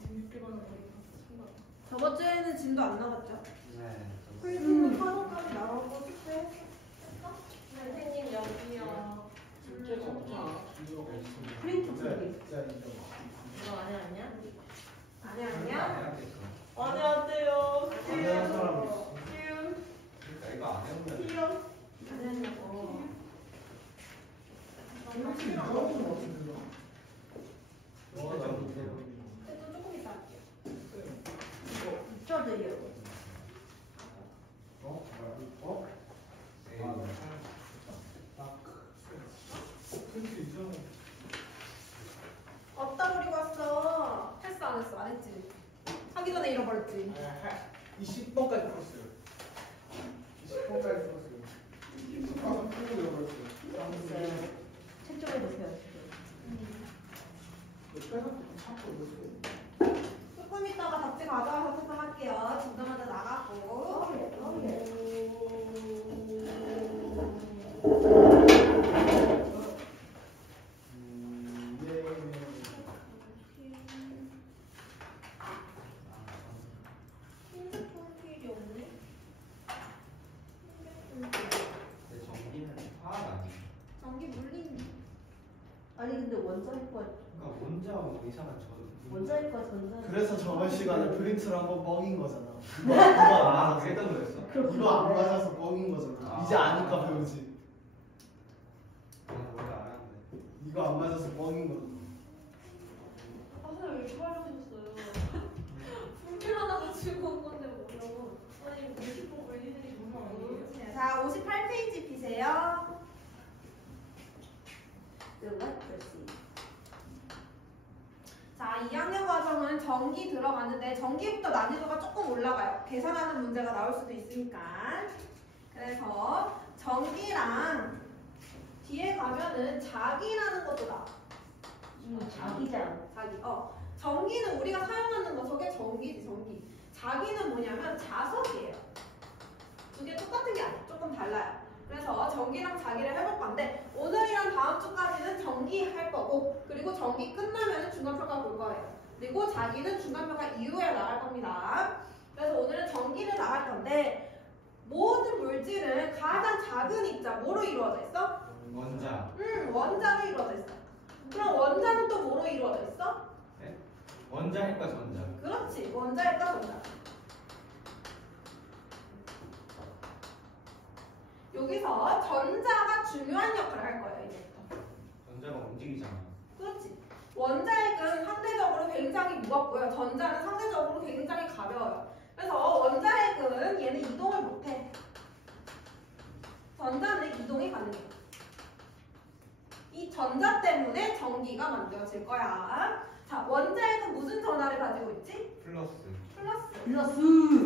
지금 6개월은 거의 저번 주에는 진도 안 나갔죠? 네. 프린팅은 파노까지 나오고 숙제 선생님 여기요. 프린트 준비. 이거 아니야? 아니야? 안녕하세요. 안녕하는 사람이 있어. 시윤. 그러니까 이거 안 해보면. 시윤. 안 했냐고. 또 조금 이따 할게요. 붙여드리려고. 어디다 버리고 왔어? 했어 안 했어? 안 했지? 하기 전에 잃어버렸지? 20번까지 풀었어요. 20번까지 풀었어요. 20번 풀고 잃어버렸어요. 책 좀 해보세요. 조금 있다가 답지 가져와서 채점할게요. 진도마다 나갔고. 핸드폰 필요 없네. 전기는 화학 아니에요? 전기 물린. 아니 근데 원자핵과 그러니까 원자하고 이상한 원자핵과 전자. 그래서 저번 시간에 프린트를 한번 뻥인 거잖아. 이거 아, 안 그랬던 거였어? 이거 안 맞아서 뻥인 거잖아. 이제 아니까 배우지. 원래 안 하는데. 이거 안 맞아서 뻥인 거잖아. 선생님 왜 이렇게 빨라지셨어요? 불편하다가지고 온 건데 뭐라고. 선생님 50번 걸리는 정말 아니에요? 자, 58페이지 피세요. 자, 2학년 과정은 전기 들어가는데 전기부터 난이도가 조금 올라가요. 계산하는 문제가 나올 수도 있으니까. 그래서 전기랑 뒤에 가면은 자기라는 것도 나와. 자기잖아. 자기. 전기는 우리가 사용하는 거 저게 전기지, 전기. 자기는 뭐냐면 자석이에요. 두 개 똑같은 게 아니에요. 조금 달라요. 그래서 전기랑 자기를 해볼 건데 오늘이랑 다음 주까지는 전기 할 거고 그리고 전기 끝나면 중간평가 볼 거예요. 그리고 자기는 중간평가 이후에 나갈 겁니다. 그래서 오늘은 전기를 나갈 건데 모든 물질은 가장 작은 입자 뭐로 이루어져 있어? 원자. 원자로 이루어져 있어. 그럼 원자는 또 뭐로 이루어져 있어? 네? 원자핵과 전자. 그렇지. 원자일까 전자. 여기서 전자가 중요한 역할을 할 거예요. 이제부터. 전자가 움직이잖아. 그렇지. 원자핵은 상대적으로 굉장히 무겁고요. 전자는 상대적으로 굉장히 가벼워요. 그래서 원자핵은 얘는 이동을 못해. 전자는 이동이 가능해. 이 전자 때문에 전기가 만들어질 거야. 자, 원자핵은 무슨 전하를 가지고 있지? 플러스. 플러스.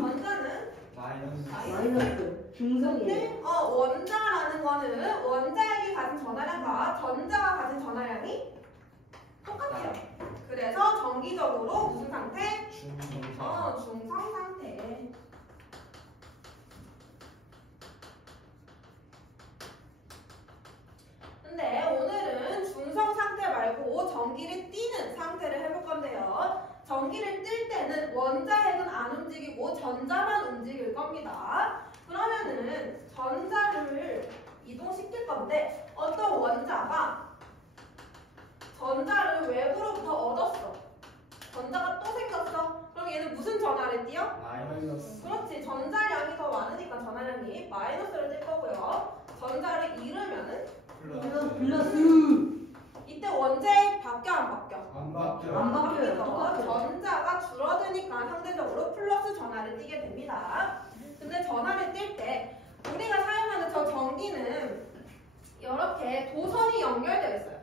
전자는 마이너스. 중성이에요. 근데 원자라는 거는 원자핵이 가진 전하량과 전자가 가진 전하량이 똑같아요. 그래서 정기적으로 무슨 상태? 중성상. 중성 상태. 근데 오늘은 중성 상태 말고 전기를 띠는 상태를 해볼 건데요. 전기를 뜰 때는 원자핵은 안 움직이고 전자만 움직일 겁니다. 그러면은 전자를 이동시킬 건데 어떤 원자가 전자를 외부로부터 얻었어. 전자가 또 생겼어. 그럼 얘는 무슨 전하를 띄어? 마이너스. 그렇지. 전자량이 더 많으니까 전하량이 마이너스를 뜰 거고요. 전자를 잃으면은 플러스. 이때 원자핵 바뀌어 안 바뀌어? 안 바뀌어. 안 바뀌어요. 바뀌어서 똑같아요. 전자가 줄어드니까 상대적으로 플러스 전하를 띄게 됩니다. 근데 전하를 뜰 때 우리가 사용하는 저 전기는 이렇게 도선이 연결되어 있어요.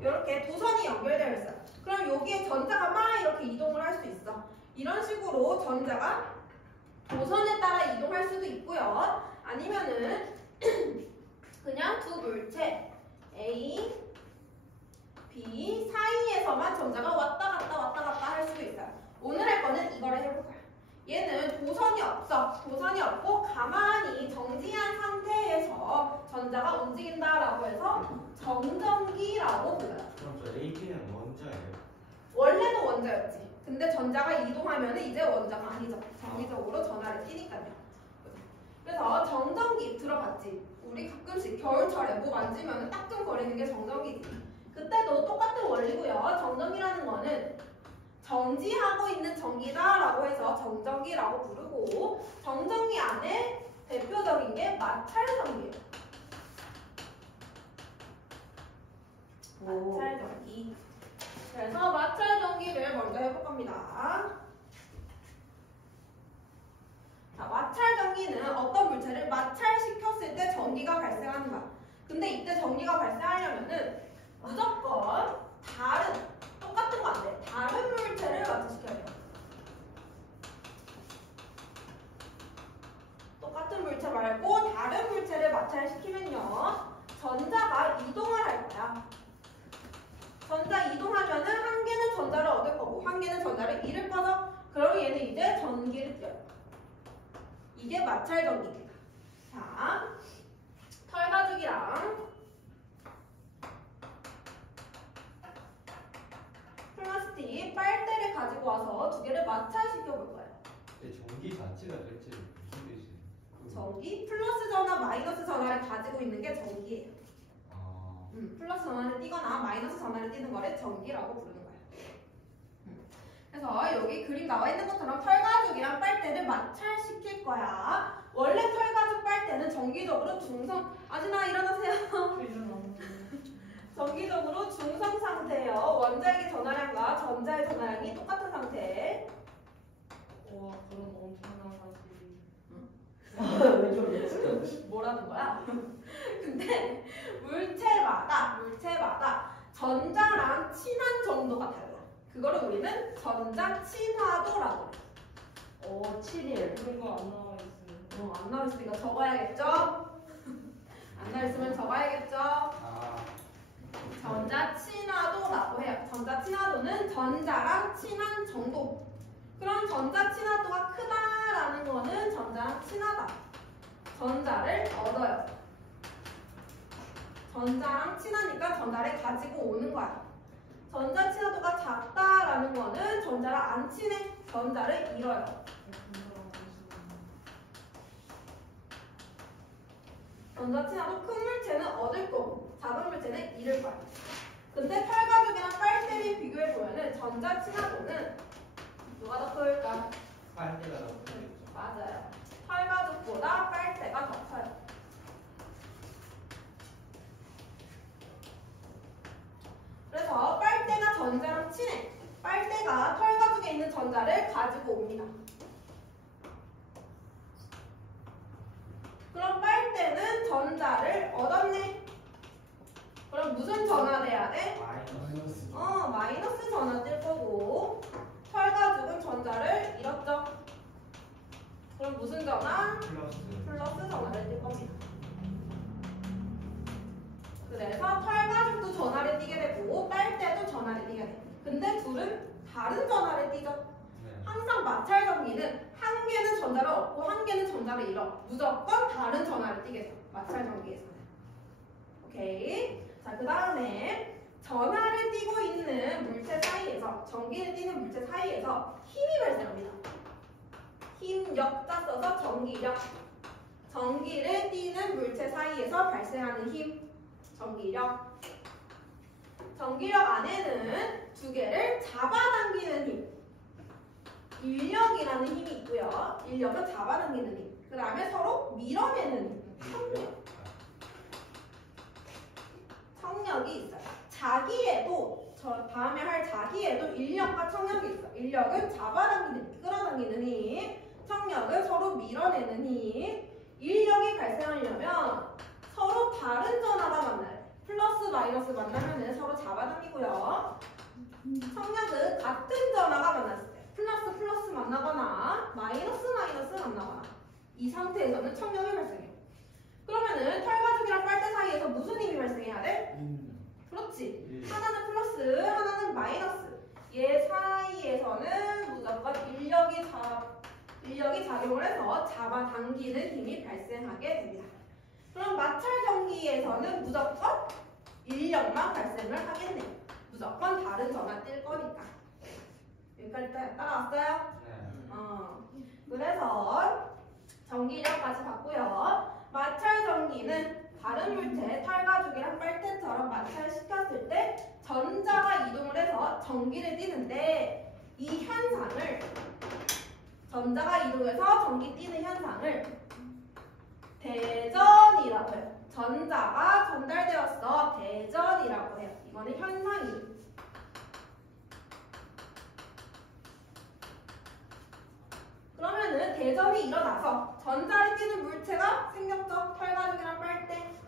이렇게 도선이 연결되어 있어요. 그럼 여기에 전자가 막 이렇게 이동을 할 수 있어. 이런 식으로 전자가 도선에 따라 이동할 수도 있고요. 아니면은 그냥 두 물체 A, B 사이에서만 전자가 왔다 갔다 할 수도 있어요. 오늘 할 거는 이거를 해볼 거야. 얘는 도선이 없어. 도선이 없고 가만히 정지한 상태에서 전자가 움직인다라고 해서 근데 전자가 이동하면 이제 원자가 아니죠. 정기적으로 전하를 띄니까요. 그래서 정전기 들어봤지? 우리 가끔씩 겨울철에 뭐 만지면 따끔거리는 게 정전기지. 그때도 똑같은 원리고요. 정전기라는 거는 정지하고 있는 전기다라고 해서 정전기라고 부르고, 정전기 안에 대표적인 게 마찰전기예요. 마찰전기. 그래서 마찰전기를 먼저 해볼 겁니다. 자, 마찰전기는 어떤 물체를 마찰시켰을 때 전기가 발생하는 거야. 근데 이때 전기가 발생하려면은 무조건 똑같은 거 안 돼. 다른 물체를 마찰시켜야 돼요. 똑같은 물체 말고 다른 물체를 마찰시키면요, 전자가 이동을 할 거야. 전자 이동하면은 한 개는 전자를 얻을 거고 한 개는 전자를 잃을 거죠. 그럼 얘는 이제 전기를 띄어요. 이게 마찰전기입니다. 자, 털가죽이랑 플라스틱 빨대를 가지고 와서 두 개를 마찰시켜 볼 거예요. 근데 전기 자체가 대체 무슨 뜻이에요? 전기? 플러스 전화, 마이너스 전화를 가지고 있는 게 전기예요. 아, 플러스 전화를 띄거나 마이너스 전화를 띄는 거를 전기라고 부르는 거예요. 그래서 여기 그림 나와 있는 것처럼 털가죽이랑 빨대를 마찰시킬 거야. 원래 털가죽 빨대는 정기적으로 아진아 일어나세요. 정기적으로 중성 상태예요. 원자핵의 전하량과 전자의 전하량이 똑같은 상태. 와, 그런 엄청난 사실이. 뭐라는 거야? 근데 물체마다 전자랑 친한 정도가 달라. 그거를 우리는 전자 친화도라고 해요. 7일. 그런 거 안 나와 있어요. 안 나와 있으니까 적어야겠죠? 안 나와 있으면 적어야겠죠? 아, 전자 친화도라고 해요. 전자 친화도는 전자랑 친한 정도. 그럼 전자 친화도가 크다라는 거는 전자랑 친하다. 전자를 얻어요. 전자랑 친하니까 전자를 가지고 오는 거야. 전자 친화도가 작다라는 거는 전자랑 안 친해. 전자를 잃어요. 전자 친화도 큰 물체는 얻을 거고 작은 물체는 잃을 거야. 근데 털가죽이랑 빨대를 비교해 보면은 전자 친화도는 누가 더 클까? 빨대가 더 크겠죠. 맞아요. 털가죽보다 빨대가 더 커요. 그래서 빨대가 전자랑 친해. 빨대가 털가죽에 있는 전자를 가지고 옵니다. 그럼 빨대는 전자를 얻었네. 그럼 무슨 전화 돼야 돼? 마이너스. 마이너스 전화 뜰 거고 털가죽은 전자를 잃었죠. 그럼 무슨 전화? 플러스. 플러스 전화를 뜰 겁니다. 그래서 털가죽도 전화를 띄게 되고 빨대도 전화를 띄게 돼. 근데 둘은 다른 전화를 띄죠. 네. 항상 마찰전기는 한 개는 전자를 얻고 한 개는 전자를 잃어. 무조건 다른 전화를 띄게 돼요. 마찰전기에서는. 오케이. 자, 그 다음에 전하를 띄고 있는 물체 사이에서, 전기를 띄는 물체 사이에서 힘이 발생합니다. 힘 역자 써서 전기력. 전기를 띄는 물체 사이에서 발생하는 힘, 전기력. 전기력 안에는 두 개를 잡아당기는 힘, 인력이라는 힘이 있고요. 인력은 잡아당기는 힘. 그 다음에 서로 밀어내는 힘, 청력. 청력이 있어요. 자기에도, 저 다음에 할 자기에도 인력과 청력이 있어요. 인력은 잡아당기는 힘, 끌어당기는 힘, 청력은 서로 밀어내는 힘. 인력이 발생하려면 서로 다른 전하가 만나요. 플러스 마이너스 만나면 서로 잡아당기고요. 청력은 같은 전하가 만났을 때 플러스 플러스 만나거나 마이너스 마이너스 만나거나 이 상태에서는 청력이 발생해요. 그러면은 털가죽이랑 빨대 사이에서 무슨 힘이 발생해야 돼? 그렇지. 하나는 플러스, 하나는 마이너스. 얘 사이에서는 무조건 인력이 작용을 해서 잡아당기는 힘이 발생하게 됩니다. 그럼 마찰전기에서는 무조건 인력만 발생을 하겠네요. 무조건 다른 전화 뜰 거니까. 여기까지 따라왔어요? 네. 그래서 전기력까지 봤고요. 마찰 전기는 다른 물체, 털가죽이랑 빨대처럼 마찰시켰을 때 전자가 이동을 해서 전기를 띠는데 이 현상을 전자가 이동해서 전기 띠는 현상을 대전이라고 해요. 전자가 전달되었어. 대전이라고 해요. 이거는 현상이에요. 그러면은 대전이 일어나서 전자를 띠는 물체가 생겼죠. 털가죽이랑 빨대.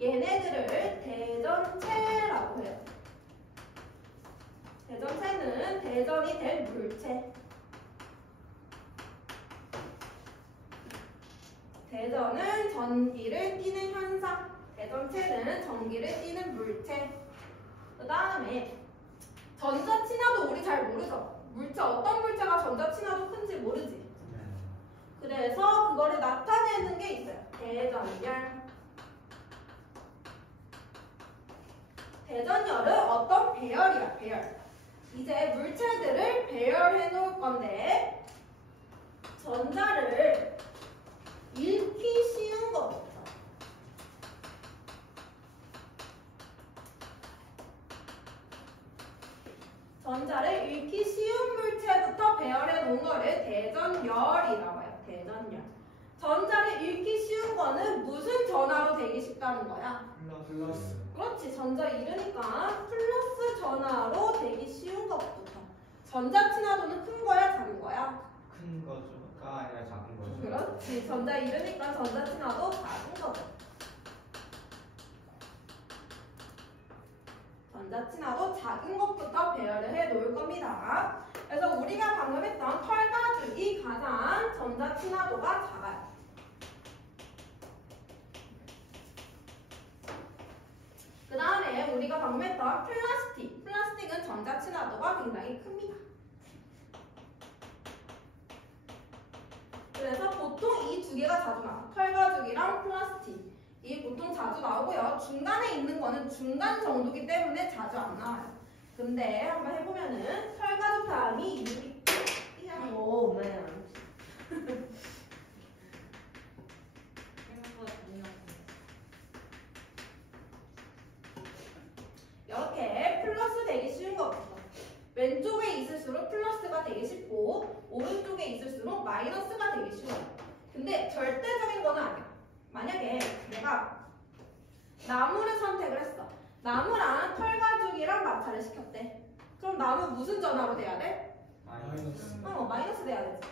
얘네들을 대전체라고 해요. 대전체는 대전이 될 물체. 대전은 전기를 띠는 현상. 대전체는 전기를 띠는 물체. 그 다음에 전자 친화도 우리 잘 모르죠. 물체 어떤 물체가 전자 친화도 큰지 모르지. 그래서 그거를 나타내는 게 있어요. 대전열. 대전열은 어떤 배열이야, 배열. 이제 물체들을 배열해 놓을 건데 전자를 읽기 쉬운 것부터. 전자를 읽기 쉬운 물체부터 배열해 놓은 거를 대전열이라고 해요. 대전열. 전자를 읽기 쉬운 거는 무슨 전하로 되기 쉽다는 거야? 플러스. 그렇지. 전자 이르니까 플러스 전하로 되기 쉬운 것부터. 전자 친화도는 큰 거야, 작은 거야? 큰 거죠가 아니라 작은 거죠. 그렇지. 전자 이르니까 전자 친화도 작은 거죠. 전자 친화도 작은 것부터 배열을 해 놓을 겁니다. 그래서 우리가 방금 했던 털가죽이 가장 전자 친화도가 작아요. 그 다음에 우리가 방금 했던 플라스틱. 플라스틱은 전자 친화도가 굉장히 큽니다. 그래서 보통 이 두 개가 자주 나와요. 털가죽이랑 플라스틱. 이 보통 자주 나오고요. 중간에 있는 거는 중간 정도기 때문에 자주 안 나와요. 근데 한번 해보면은 털가죽 다음이 유리. 오, 엄마야. 이렇게 플러스 되기 쉬운 것부터. 왼쪽에 있을수록 플러스가 되기 쉽고 오른쪽에 있을수록 마이너스가 되기 쉬워요. 근데 절대적인 거는 아니야. 만약에 내가 나무를 선택을 했어. 나무랑 털가죽이랑 마찰을 시켰대. 그럼 나무 무슨 전하로 돼야 돼? 마이너스. 마이너스 돼야 되지.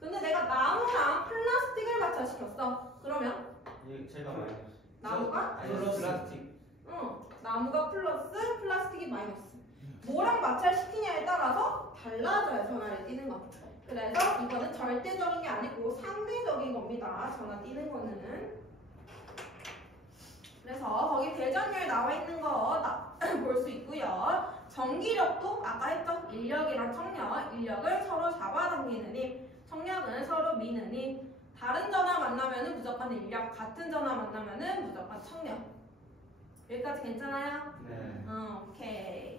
근데 내가 나무랑 플라스틱을 마찰시켰어. 그러면 예, 제가 마이너스. 나무가? 아니 플라스틱. 나무가 플러스, 플라스틱이 마이너스. 뭐랑 마찰시키냐에 따라서 달라져요. 전하를 띄는 거. 그래서 이거는 절대적인 게 아니고 상대적인 겁니다. 전하 띄는 거는. 그래서 거기 대전열 나와 있는 거 볼 수 있고요. 전기력도 아까 했죠. 인력이랑 청력. 인력을 서로 잡아당기는 힘. 청력은 서로 미는 힘. 다른 전화 만나면은 무조건 인력. 같은 전화 만나면은 무조건 청력. 여기까지 괜찮아요? 네. 오케이.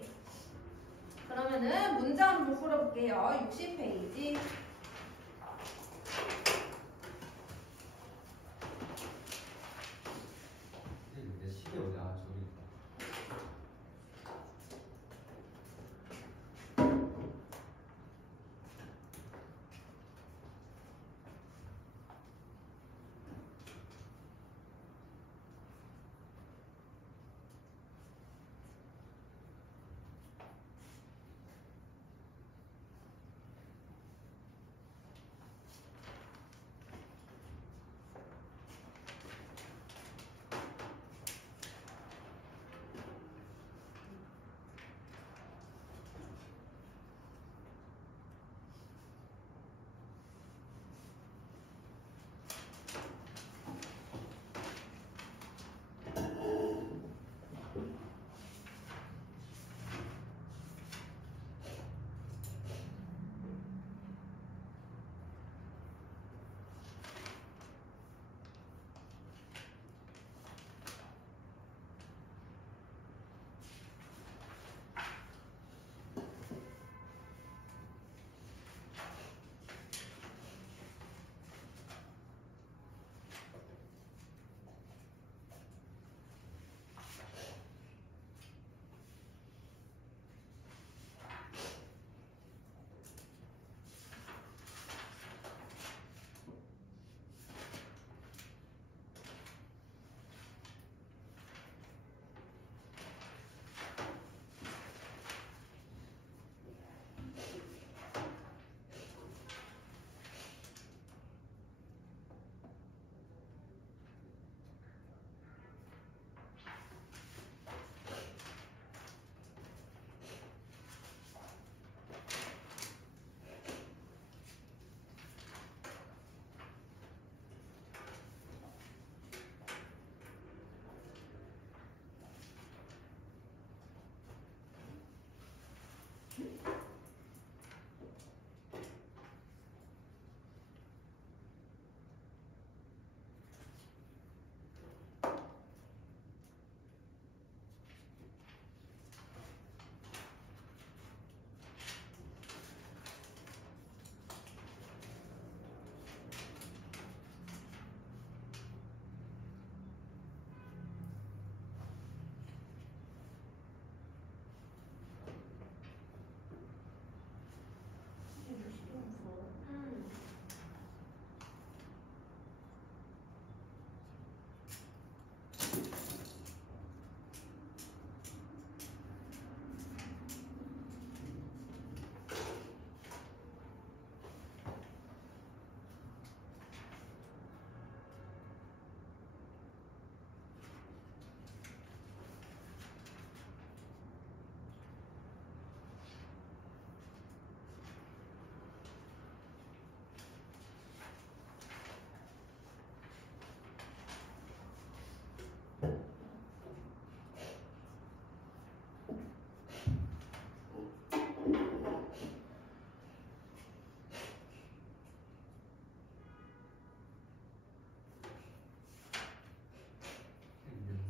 그러면은 문제 한번 풀어볼게요. 60페이지. 근데 시계 어디? 아 저기 있다.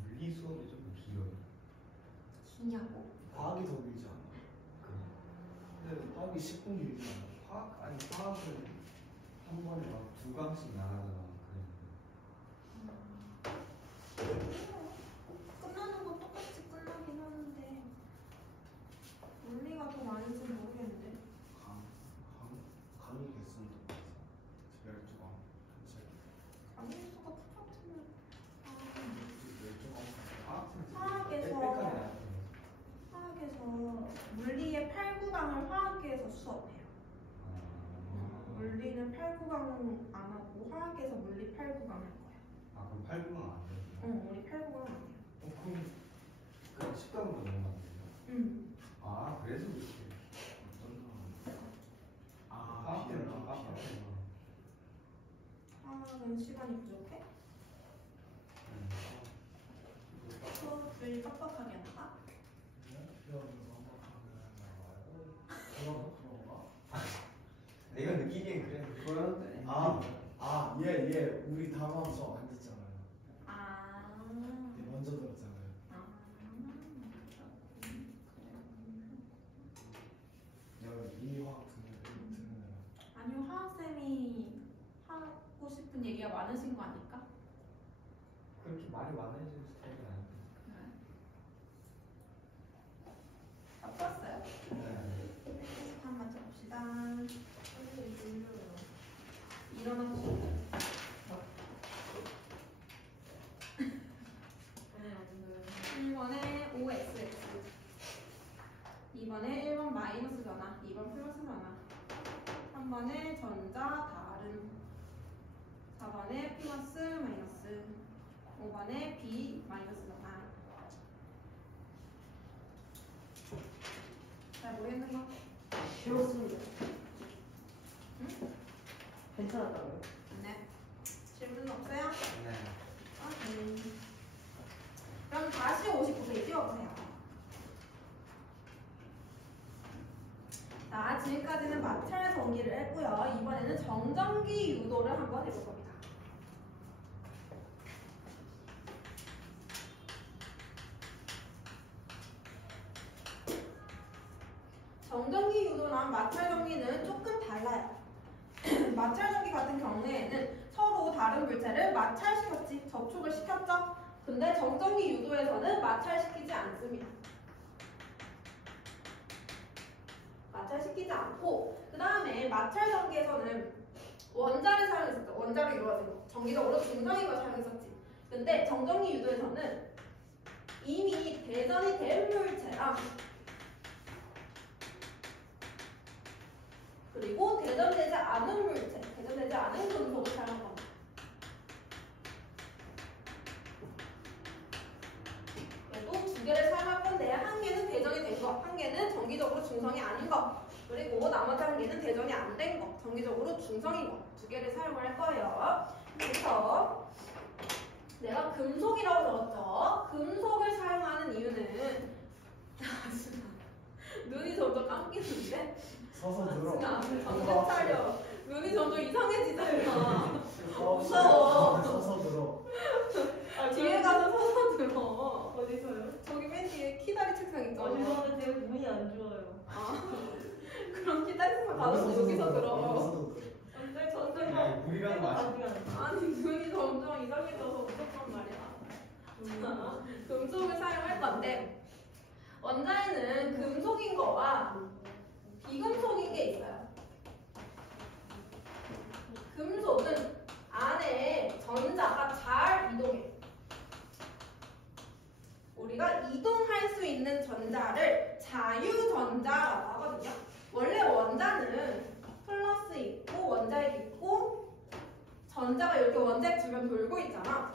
물리 수업이 좀 길어요. 기냐고? 과학이 더 길지 않아? 근데 과학이 10분 길지 않아? 화학 아니 화학은 한 번에 막 두 강씩 나가잖아. 끝나는 건 똑같이 끝나긴 하는데 물리가 더 많은지 모르겠는데. 강의 개수는 똑같아. 12강. 강의 수가 똑같으면 화학에서 물리의 8, 9강을 화학에서 수업해요. 물리는 8, 9강 안 하고 화학에서 물리 8, 9강 할 거야. 아 그럼 8분은 안 돼요? 응, 우리 8, 9강 아니야. 그럼 그냥 10강으로 넘어가면 돼요? 응. 아 그래서 그렇지. 화학은 화학은 시간이 부족해? 수업을 빡빡하게 한다? 내가 느끼기엔 그래. 그거였는데. 얘 우리 다음 수업 안 듣잖아요. 아. 얘 먼저 들었잖아요. 내가 미화학 듣는 아니요, 화학쌤이 하고 싶은 얘기가 많으신 거 아닐까? 그렇게 말이 많아지는 스타일이 아닌데. 다 풀었어요? 네. 한번 맞춰봅시다. 일어나고. 1번에 5xx, 2번에 1번 마이너스 변화, 2번 플러스 변화, 3번에 전자 다름, 4번에 플러스 마이너스, 5번에 b 마이너스 변화. 잘 모르겠는 거? 쉬웠습니다. 응? 괜찮았다고요? 네. 질문 없어요? 네. 그럼 다시 59페이지 띄워보세요. 자, 지금까지는 마찰 전기를 했고요. 이번에는 정전기 유도를 한번 해볼 겁니다. 정전기 유도랑 마찰 전기는 조금 달라요. 마찰 전기 같은 경우에는 서로 다른 물체를 마찰시켰지, 접촉을 시켰죠. 근데 정전기 유도에서는 마찰시키지 않습니다. 마찰시키지 않고, 그 다음에 마찰 전기에서는 원자를 사용했었죠. 원자로 이루어진 거. 정기적으로 중성인 걸 사용했었지. 근데 정전기 유도에서는 이미 대전이 된 물체랑 그리고 대전되지 않은 물체, 대전되지 않은 금속을 사용한 겁니다. 또 두 개를 사용할 건데 한 개는 대전이 된 거, 한 개는 정기적으로 중성이 아닌 거, 그리고 나머지 한 개는 대전이 안 된 거, 정기적으로 중성인 거, 두 개를 사용을 할 거예요. 그래서 내가 금속이라고 적었죠. 금속을 사용하는 이유는 눈이 점점 감기는데? 서서 들어. 정신 차려. 눈이 점점 이상해지잖아. 무서워. 서서 들어. 뒤에 가서 서서 들어. 어디서요? 저기 맨 뒤에 키다리 책상 있잖아. 죄송한데 제가 눈이 안 좋아요. 그럼 키다리 책상 가서 여기서 들어. 근데 그냥 물이랑 마시. 아니 눈이 점점 이상해져서 무섭단 말이야. 금속을 사용할 건데 원자에는 금속인 거와 비금속인 게 있어요. 금속은 안에 전자가 잘 이동해. 우리가 이동할 수 있는 전자를 자유전자라고 하거든요. 원래 원자는 플러스 있고 원자핵 있고 전자가 이렇게 원자핵 주변 돌고 있잖아.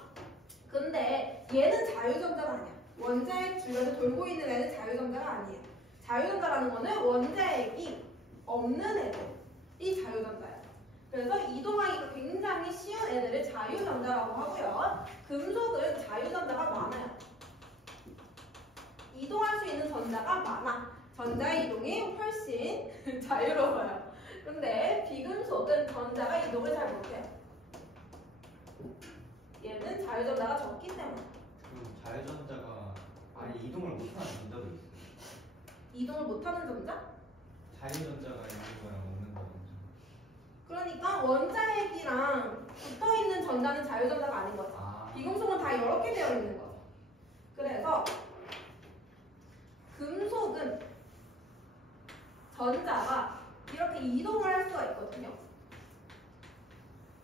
근데 얘는 자유전자가 아니야. 원자핵 주변에 돌고 있는 애는 자유전자가 아니야. 자유전자라는 거는 원자핵이 없는 애들이 자유전자야. 그래서 이동하기가 굉장히 쉬운 애들을 자유전자라고 하고요. 금속은 자유전자가 많아요. 이동할 수 있는 전자가 많아. 전자 이동이 훨씬 자유로워요. 근데 비금속은 전자가 이동을 잘 못해요. 얘는 자유전자가 적기 때문에. 그럼 자유전자가 아예 이동을 못하는 전자도 있어요. 이동을 못하는 전자? 자유전자가 있는 거랑 없는 거랑. 그러니까 원자핵이랑 붙어있는 전자는 자유전자가 아닌 거죠. 아. 비금속은 다 이렇게 되어 있는 거죠. 그래서 금속은 전자가 이렇게 이동을 할 수가 있거든요.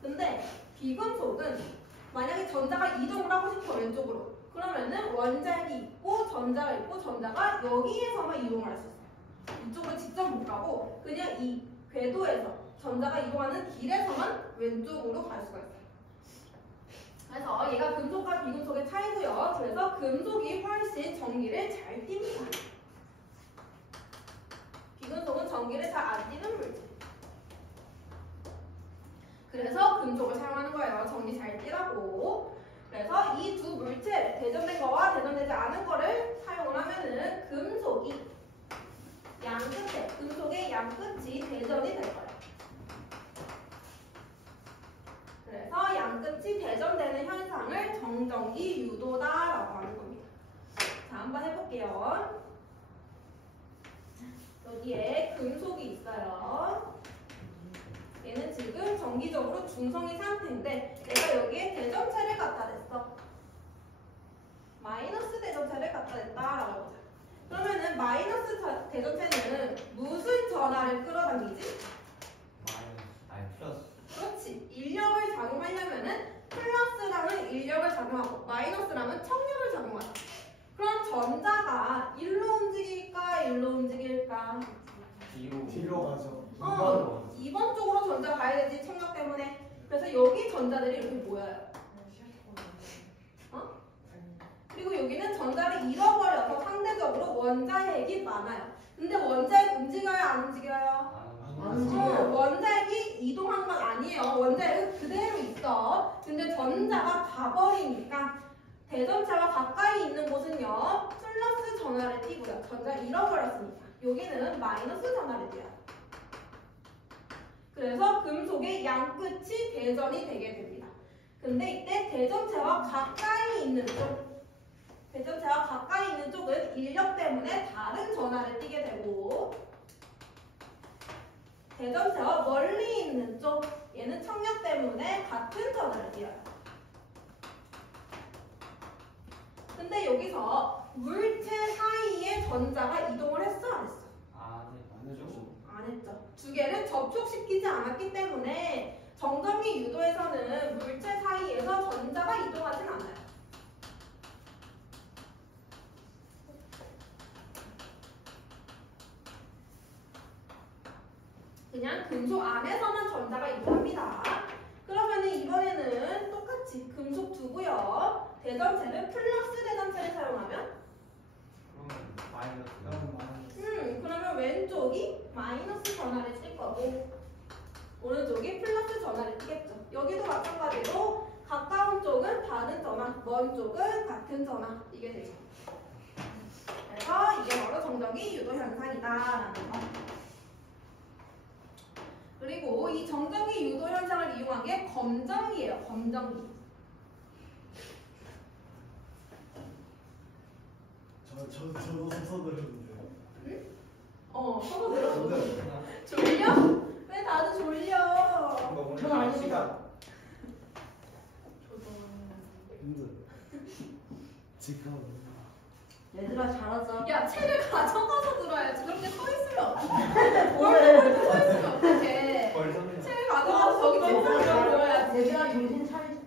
근데 비금속은 만약에 전자가 이동을 하고 싶어 왼쪽으로 그러면은 원자핵이 있고 전자가 있고 전자가 여기에서만 이동할 수 있어요. 이쪽으로 직접 못 가고 그냥 이 궤도에서 전자가 이동하는 길에서만 왼쪽으로 갈 수가 있어요. 그래서 얘가 금속과 비금속의 차이고요. 그래서 금속이 훨씬 전기를 잘 띱니다. 비금속은 전기를 잘 안 띠는 물질. 그래서 금속을 사용하는 거예요. 전기 잘 띠라고. 그래서 이 두 물질, 대전된 거와 대전되지 않은 거를 사용을 하면은 금속이 양끝에, 금속의 양끝이 대전이 될 거예요. 그래서 양끝이 대전되는 현상을 정전기 유도다라고 하는 겁니다. 자, 한번 해볼게요. 여기에 금속이 있어요. 얘는 지금 정기적으로 중성인 상태인데 내가 여기에 대전체를 갖다 댔어. 마이너스 대전체를 갖다 댔다라고 하자. 그러면은 마이너스 대전체는 무슨 전하를 끌어당기지? 아니 플러스. 그렇지. 인력을 작용하려면은 플러스라면 인력을 작용하고 마이너스라면 청력을 작용하자. 그럼 전자가 일로 움직일까? 일로 움직일까? 뒤로 가죠. 2번 쪽으로 전자 가야 되지 청력 때문에. 그래서 여기 전자들이 이렇게 모여요. 그리고 여기는 전자를 잃어버려서 상대적으로 원자핵이 많아요. 근데 원자핵 움직여요? 안 움직여요? 안 움직여요. 원자핵이 이동한 건 아니에요. 원자핵은 그대로 있어. 근데 전자가 가버리니까 대전체와 가까이 있는 곳은요 플러스 전하를 띄고요. 전자를 잃어버렸으니까 여기는 마이너스 전하를 띄어요. 그래서 금속의 양끝이 대전이 되게 됩니다. 근데 이때 대전체와 가까이 있는 쪽, 대전체와 가까이 있는 쪽은 인력 때문에 다른 전하를 띄게 되고 대전체와 멀리 있는 쪽, 얘는 청력 때문에 같은 전하를 띄어요. 근데 여기서 물체 사이에 전자가 이동을 했어 안 했어? 안 해줘. 안 했죠. 두 개를 접촉시키지 않았기 때문에 정전기 유도에서는 물체 사이에서 전자가 이동하진 않아요. 그냥 금속 안에서만 전자가 이동합니다. 그러면은 이번에는 똑같이 금속 두고요. 대전체는 플러스 대전체를 사용하면 그러면 마이너스가. 그러면 왼쪽이 마이너스 전하를 쓸 거고 오른쪽이 플러스 전하를 띄겠죠. 여기도 마찬가지로 가까운 쪽은 다른 전하, 먼 쪽은 같은 전하 이게 되죠. 그래서 이게 바로 정전기 유도 현상이다라는 거. 그리고 이 정전기 유도 현상을 이용한 게 검전기예요. 검전기. 저도 서서 들었는데. 응? 서로 들어보고. 졸려? 왜 다들 졸려? 전 아닙니다. 힘들. 지금. 얘들아 잘하자. 야, 책을 가져가서 들어야지. 그렇게 서 있으면 왜? 어떡해. 서 있으면 어떡해. 벌써 책을 가져가서 저기 책상에 들어야지. 얘들아 정신 차리.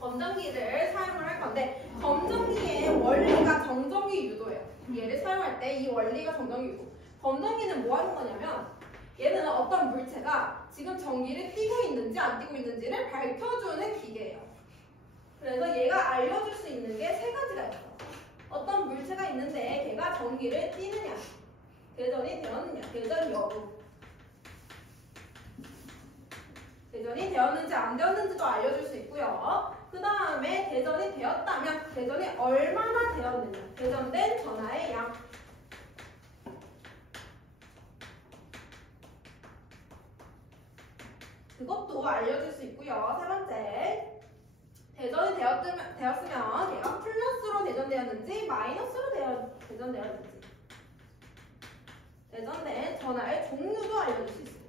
검전기를 사용을 할 건데 검전기의 원리가 정전기 유도예요. 얘를 사용할 때 이 원리가 정전기 유도. 검전기는 뭐 하는 거냐면 얘는 어떤 물체가 지금 전기를 띠고 있는지 안 띠고 있는지를 밝혀주는 기계예요. 그래서 얘가 알려줄 수 있는 게 세 가지가 있어. 어떤 물체가 있는데 걔가 전기를 띠느냐, 대전이 되었느냐, 대전 여부. 대전이 되었는지 안 되었는지도 알려줄 수 있고요. 그 다음에 대전이 되었다면 대전이 얼마나 되었느냐, 대전된 전하의 양. 그것도 알려줄 수 있고요. 세 번째, 대전이 되었으면 걔가 플러스로 대전되었는지 마이너스로 대전되었는지, 대전된 전하의 종류도 알려줄 수 있습니다.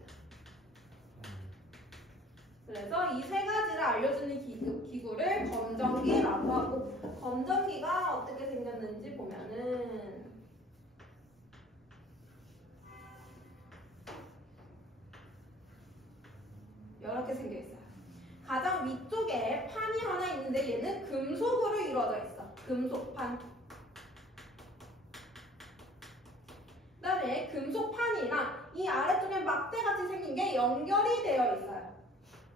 그래서 이 세 가지를 알려주는 기구를 검정기라고 하고, 검정기가 어떻게 생겼는지 보면은 이렇게 생겨 있어요. 가장 위쪽에 판이 하나 있는데 얘는 금속으로 이루어져 있어. 금속판. 그다음에 금속판이랑 이 아래쪽에 막대같이 생긴 게 연결이 되어 있어요.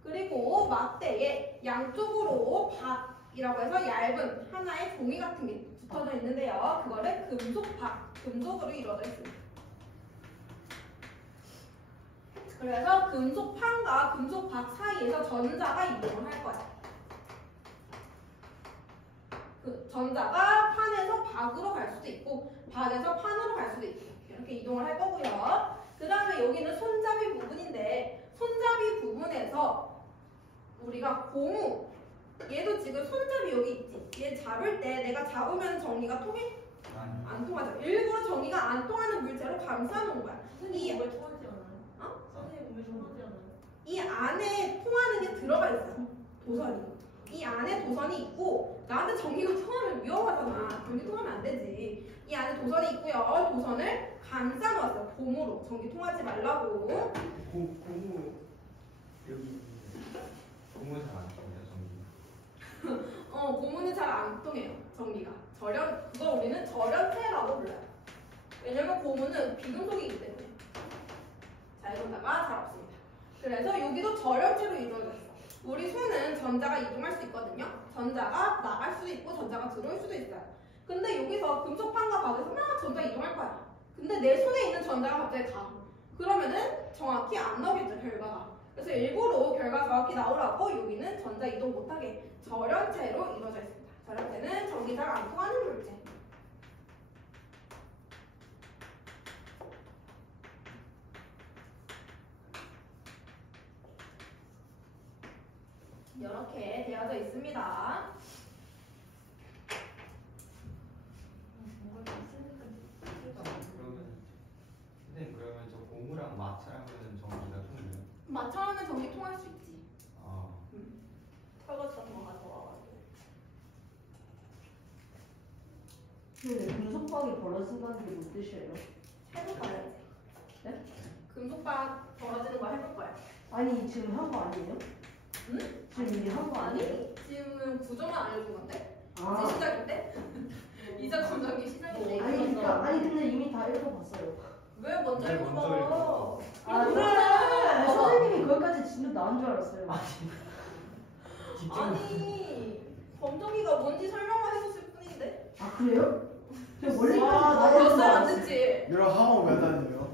그리고 막대에 양쪽으로 박이라고 해서 얇은 하나의 종이 같은 게 붙어져 있는데요. 그거를 금속박, 금속으로 이루어져 있습니다. 그래서 금속판과 금속박 사이에서 전자가 이동을 할 거예요. 그 전자가 판에서 박으로 갈 수도 있고 박에서 판으로 갈 수도 있고 이렇게 이동을 할 거고요. 그 다음에 여기는 손잡이 부분인데 손잡이 부분에서 우리가 고무, 얘도 지금 손잡이 여기 있지. 얘 잡을 때 내가 잡으면 전기가 통해? 안 통하죠. 일부러 전기가 안 통하는 물체로 감싸놓은 거야. 선생님 왜 통하지 않아요? 선생님 왜 통하지 않아요? 이 안에 통하는 게 들어가 있어요. 도선이. 이 안에 도선이 있고 나한테 전기가 통하면 위험하잖아. 전기 통하면 안 되지. 이 안에 도선이 있고요. 도선을 감싸 놓았어요. 고무로. 전기 통하지 말라고. 고무 여기 공무원 잘안 통해요 전기. 고무는 잘 안 통해요. 전기가. 그걸 우리는 절연체라고 불러요. 왜냐면 고무는 비금속이기 때문에. 자유전자가 잘 없습니다. 그래서 여기도 절연체로 이루어져 있어. 우리 손은 전자가 이동할 수 있거든요. 전자가 나갈 수도 있고 전자가 들어올 수도 있어요. 근데 여기서 금속판과 박에서 막 전자 이동할 거야. 근데 내 손에 있는 전자가 갑자기 가. 그러면은 정확히 안 나오겠죠, 결과가. 그래서 일부러 결과 정확히 나오라고 여기는 전자 이동 못하게 절연체로 이루어져 있습니다. 절연체는 전기 잘 안 통하는 물체. 이렇게 되어져 있습니다. 뭔가 좀 쓰니까 그러면 저 고무랑 마찰하면 전기가 통해요? 마찰하면 전기 통할 수 있지. 아. 털거지 같은 거 가져와가지고. 근데 금속박이 벌어진다는 게 무슨 뜻이에요? 해볼 거야지. 네? 금속박 벌어지는 거 해볼 거야. 아니 지금 한 거 아니에요? 응? 지금 이미 한 거 아니에요? 아니, 지금 구조만 알려준 건데? 아. 이제 시작인데? 이제 검정기 시작인데. 아니 그러니까 아니 근데 이미 다 읽어봤어요. 왜 먼저 왜 먼저 읽어? 읽어? 아 그래. 아니, 선생님이 거기까지 진짜 나온 줄 알았어요. 아니, 검정기가 뭔지 설명만 해줬을 뿐인데? 아 그래요? 저 원래 너도 안 듣지? 이런 학원 왜 다녀요?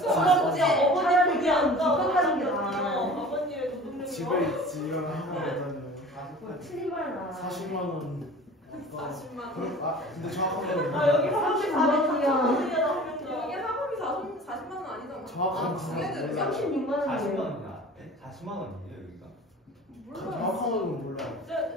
수업지? 차라리 그냥 뒷판까지 게 나아. 아버님의 노동력이 집에 있지 이런 학원 왜 다녀요? 틀린 말은 안 40만 원. 40만 원. 근데 정확한 건 여기 34만 원이야. 여기 학원비 40만 원 아니잖아. 정확한 두 개는 몰라요. 36만 40만 원이에요. 원이야? 40만 원이에요 여기가? 정확한 건 몰라요.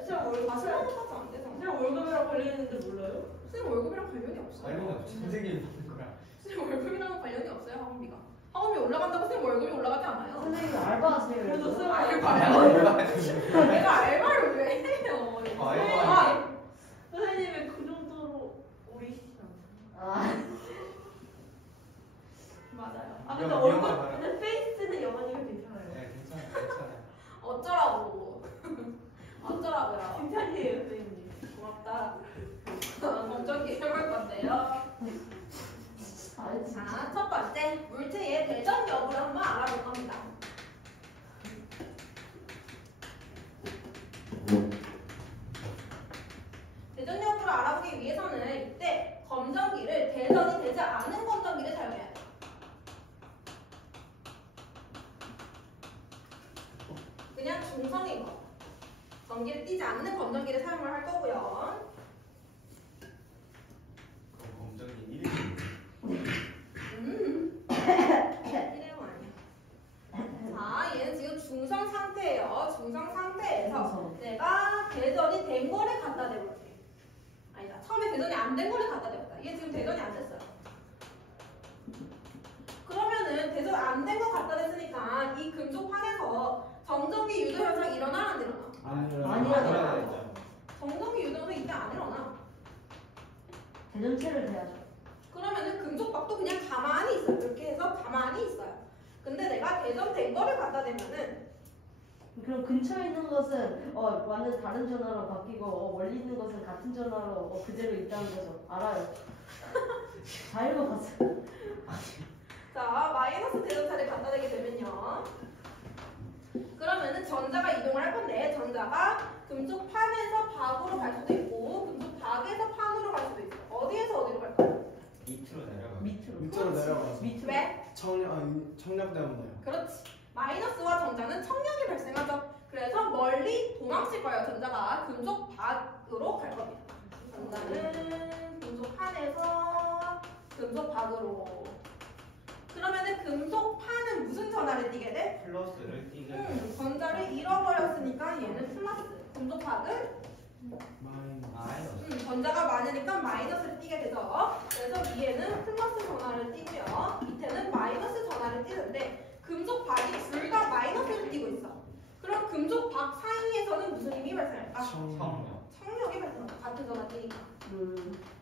쌤 월급 40만 원밖에 안 되잖아. 쌤 월급이랑 관련있는데 몰라요? 쌤 월급이랑 관련이 없어요. 알고 없지 선생님이 받는 거야. 쌤 월급이랑 관련이 없어요, 학원비가. 학원비 올라간다고 쌤 월급이 올라가지 않아요. 선생님 알바하세요. 그래도 쌤 내가 알바를 왜 해요? 알바. 선생님이 그 정도로 오리시진 않아요. 아 맞아요. 아 근데 위험한 얼굴 말이야. 근데 페이스는 영원히가 괜찮아요. 네 괜찮아요. 어쩌라고. 어쩌라고요. 칭찬이에요 선생님. 고맙다. 검정기 해볼 건데요. 알지. 자, 첫 번째, 물체의 대전 여부를 한번 알아볼 겁니다. 위해서는 이때 검정기를 대전이 되지 않은 검정기를 사용해야 돼. 그냥 중성인 거. 전기를 띄지 않는 검정기를 사용을 할 거고요. 검정이 1위. 이래요 아니야. 자, 얘는 지금 중성 상태예요. 중성 상태에서 내가 대전이 된 거를 갖다 대볼게. 아니다. 처음에 대전이 안 된 거를 갖다 대봤다. 얘 지금 대전이 안 됐어요. 그러면은 대전 안 된 거 갖다 댔으니까 이 금속판에서 정전기 유도 현상이 일어나 안 일어나? 아니야. 정전기 유도 현상이 이때 안 일어나. 대전체를 대야죠. 그러면은 금속박도 그냥 가만히 있어요. 이렇게 해서 가만히 있어요. 근데 내가 대전된 거를 갖다 대면은 그럼 근처에 있는 것은 완전 다른 전화로 바뀌고 멀리 있는 것은 같은 전화로 그대로 있다는 거죠. 알아요. 다 읽어봤어요. 자, 마이너스 대전차를 갖다 대게 되면요. 그러면은 전자가 이동을 할 건데 전자가 금속판에서 박으로 갈 수도 있고 금속박에서 판으로 갈 수도 있어요. 어디에서 어디로 갈까요? 밑으로 내려가. 밑으로 내려가서 밑으로. 왜? 청력 때문에요. 그렇지. 마이너스와 전자는 청력이 발생하죠. 그래서 멀리 도망칠 거예요. 전자가 금속박으로 갈 겁니다. 전자는 금속판에서 금속박으로. 그러면은 금속판은 무슨 전하를 띠게 돼? 플러스를 띄게 돼. 전자를 잃어버렸으니까 얘는 플러스. 금속박은 마이너스. 전자가 많으니까 마이너스를 띠게 되죠. 그래서 위에는 플러스 전하를 띠고요. 밑에는 마이너스 전하를 띠는데 금속박이 둘 다 마이너스를 띠고 있어. 그럼 금속박 사이에서는 무슨 힘이 발생할까? 청력. 청력이 발생한다. 같은 전하 띠니까.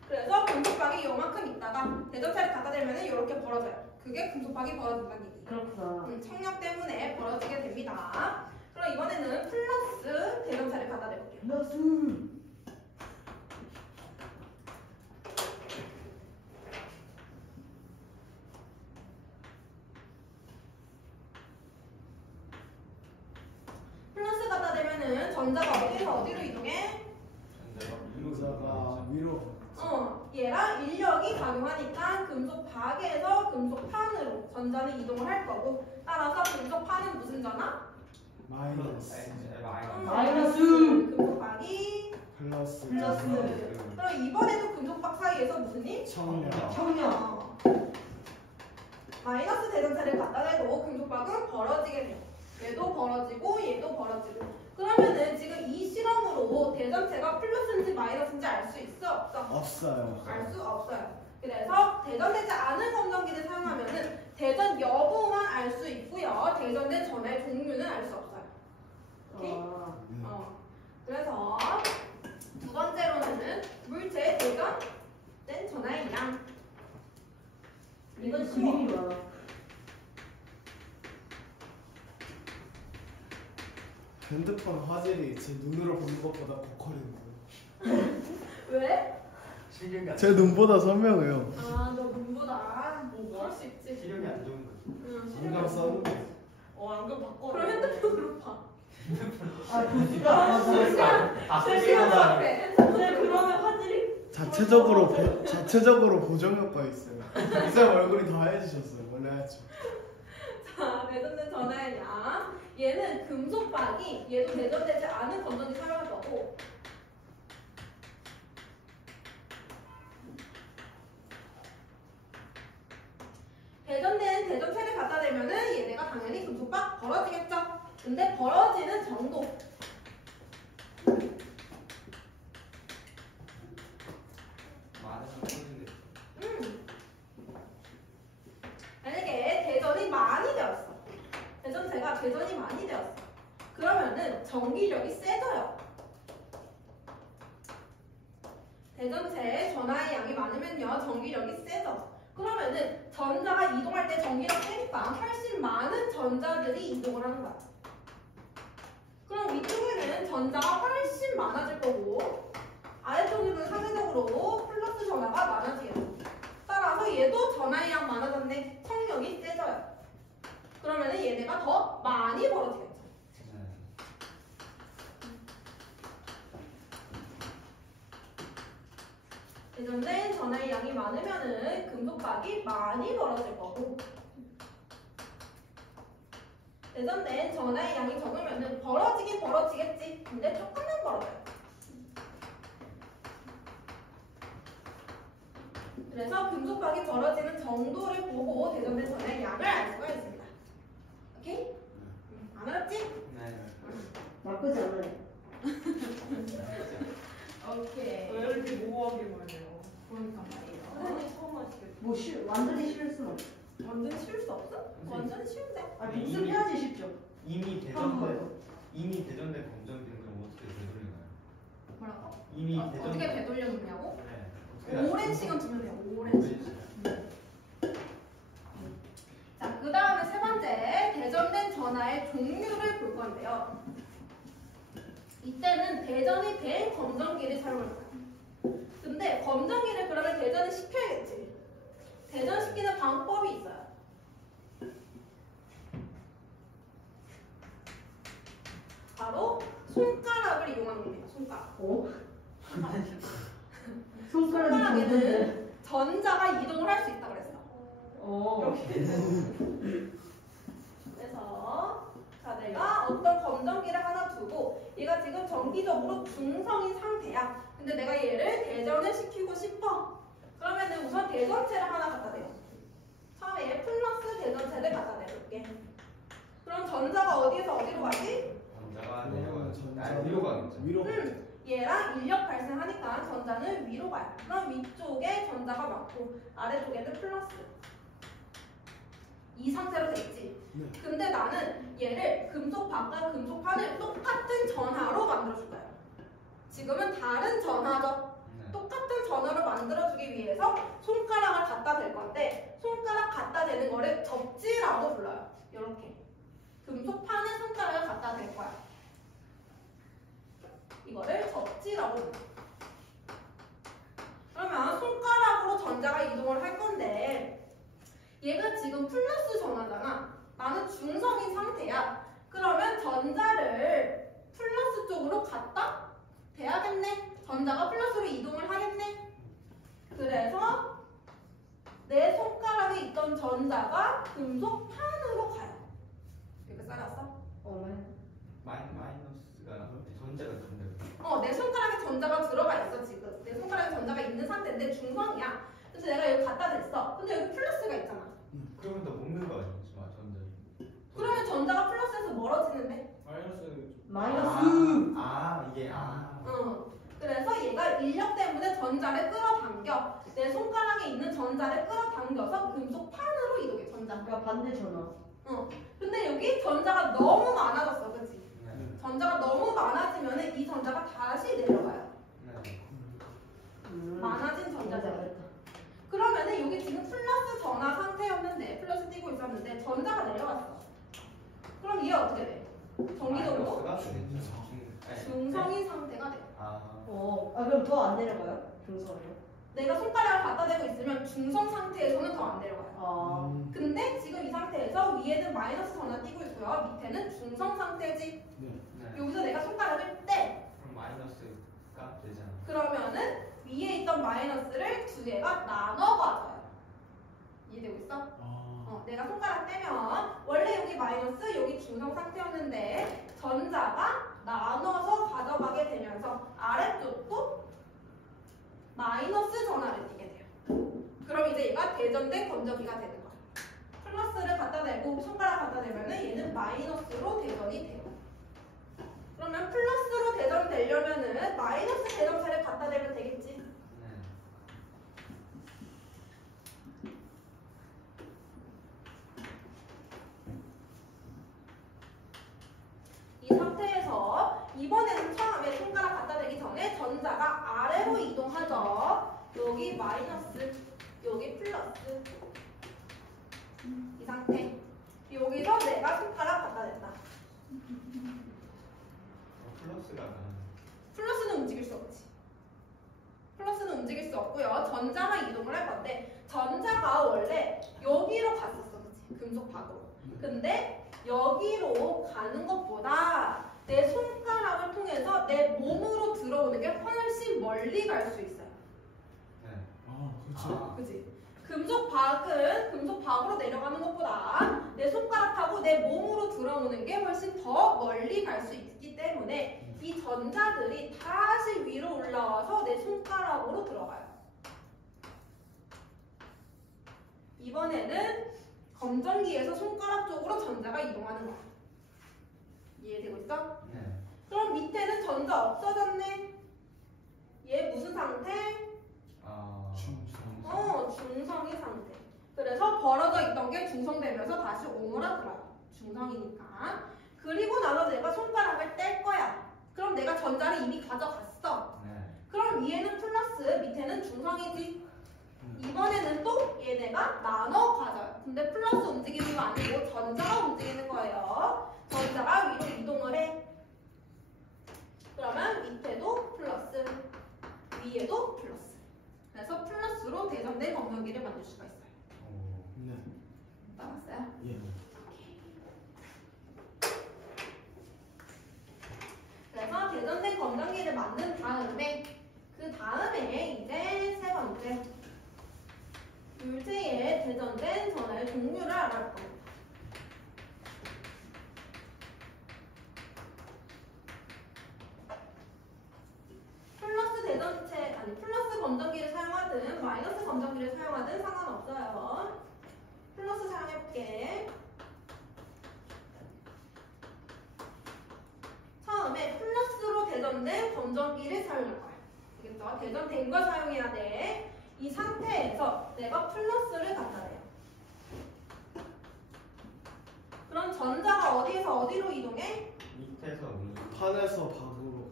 그래서 금속박이 요만큼 있다가 대전차를 갖다 대면 이렇게 벌어져요. 그게 금속박이 벌어진다는 얘기. 그렇구나. 청력 때문에 벌어지게 됩니다. 그럼 이번에는 플러스 대전차를 갖다 대볼게요. 플러스. 플러스 갖다 대면은 전자가 어디에서 어디로 이동해? 유사가 위로. 얘랑 인력이 작용하니까 금속박에서 금속판으로 전자는 이동을 할 거고 따라서 금속판은 무슨 전화? 마이너스. 마이너스. 금속박이 플러스. 그럼 이번에도 금속박 사이에서 무슨 일? 청력. 청력. 마이너스 대전차를 갖다 대도 금속박은 벌어지게 돼요. 얘도 벌어지고 얘도 벌어지고. 그러면은 지금 이 실험으로 대전체가 플러스인지 마이너스인지 알 수 있어? 없어? 없어요. 알 수 없어요. 그래서 대전되지 않은 검정기를 사용하면은 대전 여부만 알 수 있고요. 대전된 전의 종류는 알 수 없어요. 오케이? 그래서 두 번째로는 물체 대전된 전의 양. 이건 쉬워. 그림이 많아. 핸드폰 화질이 제 눈으로 보는 것보다 고퀄인데요. 왜? 시력이 안 제 눈보다 선명해요. 아, 너 눈보다. 그럴 수 있지. 시력이 안 좋은 거. 응, 안경 썼는데. 안경 바꿔. 그럼 핸드폰으로 봐. 도수가 실시간으로. 네, 그러면 화질이 자체적으로 보정 효과 있어요. 이제 얼굴이 더 하얘지셨어요. 원래 하얗죠. 자, 대전된 전화의 양. 얘는 금속박이 얘도 대전되지 않은 검정기 사용할 거고 대전된 대전체를 갖다 대면은 얘네가 당연히 금속박 벌어지겠죠. 근데 벌어지는 정도. 많은 소리인데. 만약에 대전이 많이 되었어. 대전체가 대전이 많이 되었어. 그러면은 전기력이 세져요. 대전체에 전하의 양이 많으면요 전기력이 세져. 그러면은 전자가 이동할 때 전기력 세니까 훨씬 많은 전자들이 이동을 하는 거야. 그럼 위쪽에는 전자가 훨씬 많아질 거고 아래쪽에는 상대적으로 플러스 전하가 많아지겠죠. 따라서 얘도 전하의 양 많아졌네. 청력이 세져요. 그러면은 얘네가 더 많이 벌어지겠죠. 대전된 전하의 양이 많으면은 금속박이 많이 벌어질 거고, 대전된 전하의 양이 적으면은 벌어지긴 벌어지겠지. 근데 조금만 벌어져요. 그래서 금속박이 벌어지는 정도를 보고 대전된 전하의 양을 알 수가 있습니다. 오케이? 안 어렵지? 네. 나쁘지 않아요. 오케이. 왜 이렇게 모호하게만 해요? 그러니까 말이에요. 선생님 처음 하시겠죠? 뭐 완전히 쉬울 순 없어. 완전 쉬울 수 없어? 완전 쉬운데? 아 복습해야지 쉽죠. 이미 한 거예요. 대전된 검정기는 그럼 어떻게 되돌리나요? 뭐라고? 이미 어떻게 되돌려놓냐고? 네. 오랜 시간 두면 돼요. 오랜 시간. 자, 그 다음에 세 번째, 대전된 전하의 종류를 볼 건데요. 이때는 대전이 된 검정기를 사용할 거예요. 근데 검정기를 그러면 대전을 시켜야겠지. 대전시키는 방법이 있어요. 바로 손가락을 이용하는 겁니다. 손가락. 오? 손가락이 좋은데. 손가락에는 전자가 이동을 할 수 있다 그랬어. 그래서 자, 내가 어떤 검정기를 하나 두고 얘가 지금 정기적으로 중성인 상태야. 근데 내가 얘를 대전을 시키고 싶어. 그러면은 우선 대전체를 하나 갖다 대요. 처음에 얘 플러스 대전체를 갖다 대볼게. 그럼 전자가 어디에서 어디로 가지? 전자가 내려가요. 위로 가겠죠. 위로. 얘랑 인력 발생하니까 전자는 위로 가요. 그럼 위쪽에 전자가 많고 아래쪽에는 플러스. 이 상태로 돼 있지. 네. 근데 나는 얘를 금속박과 금속판을 똑같은 전하로 만들어줄 거야. 지금은 다른 전하죠. 네. 똑같은 전하로 만들어주기 위해서 손가락을 갖다 댈 건데 손가락 갖다 대는 거를 접지라고 불러요. 이렇게 금속판에 손가락을 갖다 댈 거야. 이거를 접지라고 불러요. 그러면 손가락으로 전자가 이동을 할 건데 얘가 지금 플러스 전하잖아. 나는 중성인 상태야. 그러면 전자를 플러스 쪽으로 갖다 대야겠네. 전자가 플러스로 이동을 하겠네. 그래서 내 손가락에 있던 전자가 금속판으로 가요. 이렇게 써놨어? 마이너스가 전자가 내 손가락에 전자가 들어가 있어 지금. 내 손가락에 전자가 있는 상태인데 중성이야. 그래서 내가 여기 갖다 댔어. 근데 여기 플러스가 있잖아. 그러면 더 먹는 거 아니지? 전자. 그러면 전자가 플러스에서 멀어지는데. 마이너스. 이게 그래서 얘가 인력 때문에 전자를 끌어당겨. 내 손가락에 있는 전자를 끌어당겨서 금속판으로 이동해. 전자가. 그러니까 반대 전화. 근데 여기 전자가 너무 많아졌어, 그렇지? 네. 전자가 너무 많아지면 이 전자가 다시 내려가요. 네. 많아진 전자들. 잘했다. 그러면은 여기 지금 플러스 전화 상태였는데 플러스 띄고 있었는데 전자가 내려갔어. 그럼 얘 어떻게 돼? 정기적으로 마이너스가 되겠죠. 중성인 상태가 돼. 그럼 더 안 내려가요? 중성으로? 내가 손가락을 갖다 대고 있으면 중성 상태에서는 더 안 내려가요. 근데 지금 이 상태에서 위에는 마이너스 전화 띄고 있고요. 밑에는 중성 상태지. 네. 여기서 내가 손가락을 떼. 그럼 마이너스가 되잖아. 그러면은 위에 있던 마이너스를 두 개가 나눠 가져요. 이해되고 있어? 내가 손가락 떼면 원래 여기 마이너스 여기 중성 상태였는데 전자가 나눠서 가져가게 되면서 아래쪽도 마이너스 전하를 띠게 돼요. 그럼 이제 얘가 대전된 건전기가 되는 거야. 플러스를 갖다 대고 손가락 갖다 대면은 얘는 마이너스로 대전이 돼요. 그러면 플러스로 대전되려면은 마이너스 대전체를 갖다 대면 되겠지. 이 상태에서 이번에는 처음에 손가락 갖다 대기 전에 전자가 아래로 이동하죠. 여기 마이너스, 여기 플러스. 이 상태. 여기서 내가 손가락 갖다 댔다. 플러스는 움직일 수 없지. 플러스는 움직일 수 없고요. 전자만 이동을 할 건데 전자가 원래 여기로 갔었어, 그치? 금속박으로. 근데 여기로 가는 것보다 내 손가락을 통해서 내 몸으로 들어오는 게 훨씬 멀리 갈 수 있어요. 그지? 금속 박으로 내려가는 것보다 내 손가락하고 내 몸으로 들어오는 게 훨씬 더 멀리 갈 수 있기 때문에 이 전자들이 다시 위로 올라와서 내 손가락으로 들어가요. 이번에는 검정기에서 손가락 쪽으로 전자가 이동하는 거야. 이해되고 있어? 네. 그럼 밑에는 전자 없어졌네. 얘 무슨 상태? 중성의 상태. 그래서 벌어져 있던 게 중성되면서 다시 오므라들어요. 중성이니까. 그리고 나서 내가 손가락을 뗄 거야. 그럼 내가 전자를 이미 가져갔어. 네. 그럼 위에는 플러스, 밑에는 중성이지. 이번에는 또 얘네가 나눠 가져요. 근데 플러스 움직이는 거 아니고 전자가 움직이는 거예요. 전자가 위로 이동을 해. 그러면 밑에도 플러스, 위에도 플러스. 그래서 플러스로 대전된 검정기를 만들 수가 있어요. 네. 따랐어요? 예. 그래서 대전된 검정기를 만든 다음에 그 다음에 이제 세 번째 물체에 대전된 전하의 종류를 알아볼 겁니다. 플러스 검정기를 사용하든 마이너스 검정기를 사용하든 상관없어요. 플러스 사용해볼게. 처음에 플러스로 대전된 검정기를 사용할 거야. 알겠죠? 대전된 걸 사용해야 돼. 이 상태에서 내가 플러스를 갖다 대요. 그럼 전자가 어디에서 어디로 이동해? 밑에서 위. 판에서 밖으로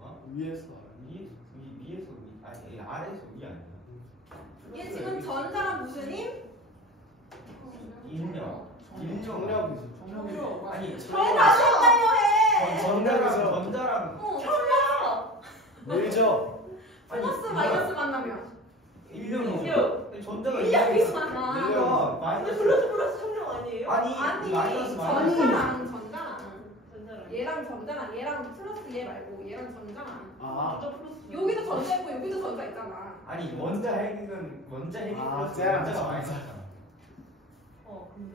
어? 위에서 위에서 위. 아니 아래에서 위 아니야? 얘 지금 전자가 무슨 힘? 인력. 청력이죠. 청력이 아니 왜 다시 헷갈려 해? 전자랑 청력! 왜죠? 플러스 마이너스 만나면 인력이요. 전자가 인력이잖아. 인력 마이너스 플러스 청력 아니에요? 아니 마이너스 마이너스. 전자랑 얘랑 플러스 얘 말고 얘랑 전자랑 아, 여기도 전자 있고 여기도 전자 있잖아. 아니 원자 핵이 플러스 쟤랑 전자가 전자. 마이너스잖아.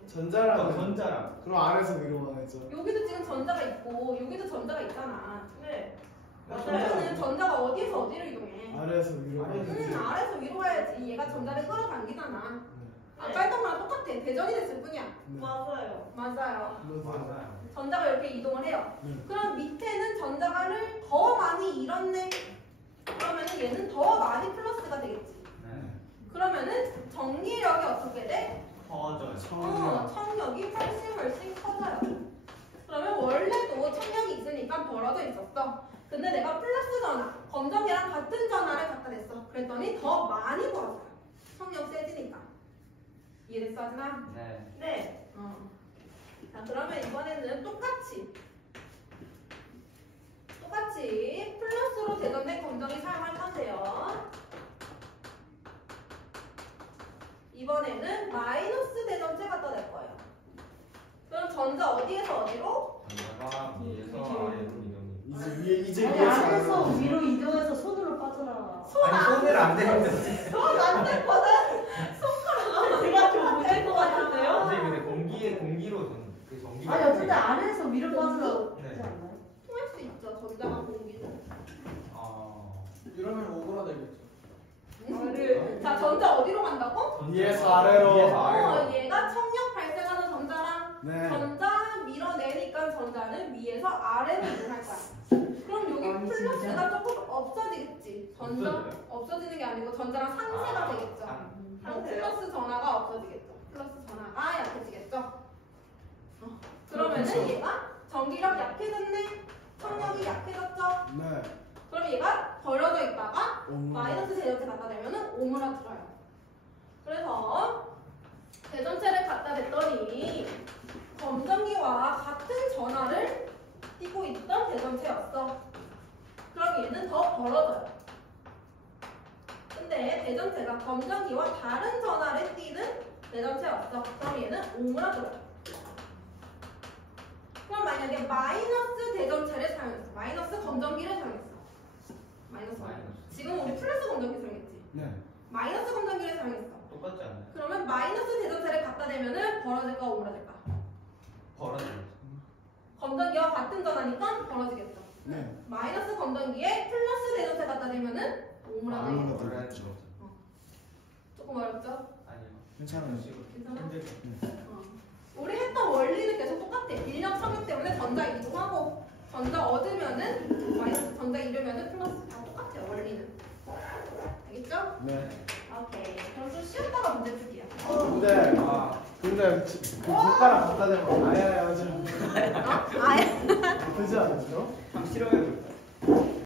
전자랑 전자랑. 그럼 아래서 위로 가겠죠. 여기도 지금 전자가 있고 여기도 전자가 있잖아. 네. 그러면 전자가 어디에서 어디로 이동해? 아래에서 위로 가겠죠. 아래에서 위로 가야지. 얘가 전자를 끌어당기잖아. 아까 했던 거랑 똑같아. 대전이 됐을 뿐이야. 네. 맞아요. 맞아요. 맞아요. 전자가 이렇게 이동을 해요. 네. 그럼 밑에는 전자를 더 많이 잃었네. 그러면은 얘는 더 많이 플러스가 되겠지. 네. 그러면은 정리력이 어떻게 돼? 퍼져요. 청력이 훨씬 커져요. 그러면 원래도 청력이 있으니까 벌어져 있었어. 근데 내가 플러스 전화, 검정이랑 같은 전화를 갖다 냈어. 그랬더니 더 많이 벌어져요. 청력 세지니까. 이해됐어, 하진아? 네. 네. 자, 그러면 이번에는 똑같이 플러스로 대전된 검정이 사용할 건데요. 이번에는 마이너스 대전체 갖다 낼 거예요. 그럼 전자 어디에서 어디로? 전자가 위에서 아래로 이동이. 이제 아니 위에서 아래에서 아래로. 위로 이동해서 손으로 빠져나가. 아니 손을 안 되는데. 안 됐거든. 제가 좀 못할 것 같은데요? 이제 근데 공기로 그 전기가. 아니 어쨌든 아래에서 위로 빠져나가지 네. 않나요? 통할 수 있죠. 전자가 공기로. 이러면 오그라들겠죠. 자, 전자 어디로 간다고? 위에서 아래로. 위에서 아래로. 얘가 청력 발생하는 전자랑 네. 전자 밀어내니까 전자는 위에서 아래로 이동할 거야. 그럼 여기 아니, 플러스가 조금 없어지겠지. 전자 없어져요? 없어지는 게 아니고 전자랑 상쇄가 되겠죠. 그럼 플러스 전화가 없어지겠죠. 플러스 전화가 약해지겠죠. 그러면은 그렇죠. 얘가 전기력 약해졌네. 청력이 약해졌죠. 네. 그럼 얘가 벌어져 있다가 오므라. 마이너스 대전체 갖다 대면은 오므라들어요. 그래서 대전체를 갖다 댔더니 검정기와 같은 전하를 띄고 있던 대전체였어. 그럼 얘는 더 벌어져요. 근데 대전체가 검정기와 다른 전하를 띄는 대전체였어. 그럼 얘는 오므라들어요. 그럼 만약에 마이너스 대전체를 사용했어. 마이너스 검정기를 사용했어. 마이너스. 지금 우리 플러스 검정기 사용했지. 네. 마이너스 건전기를 사용했어. 똑같지 않나요? 그러면 마이너스 대전체를 갖다 대면은 벌어질까 오므라질까? 벌어져. 건전기와 같은 전하니까 벌어지겠죠. 네. 마이너스 건전기에 플러스 대전체 갖다 대면은 오므라지겠죠. 그렇죠. 조금 어렵죠? 아니요. 괜찮아요. 괜찮아? 근데 우리 했던 원리는 계속 똑같아. 인력 착용 때문에 전자 이동하고 전자 얻으면은 마이너스, 전자 잃으면은 플러스 다 똑같아요. 원리는. 알겠죠? 네. 오케이. 그럼 좀 쉬었다가 문제 풀게요. 근데 그 손가락 갖다 대면 아야야 좀 어? 아예. 아프지 않죠? 한번 실험해 볼게요.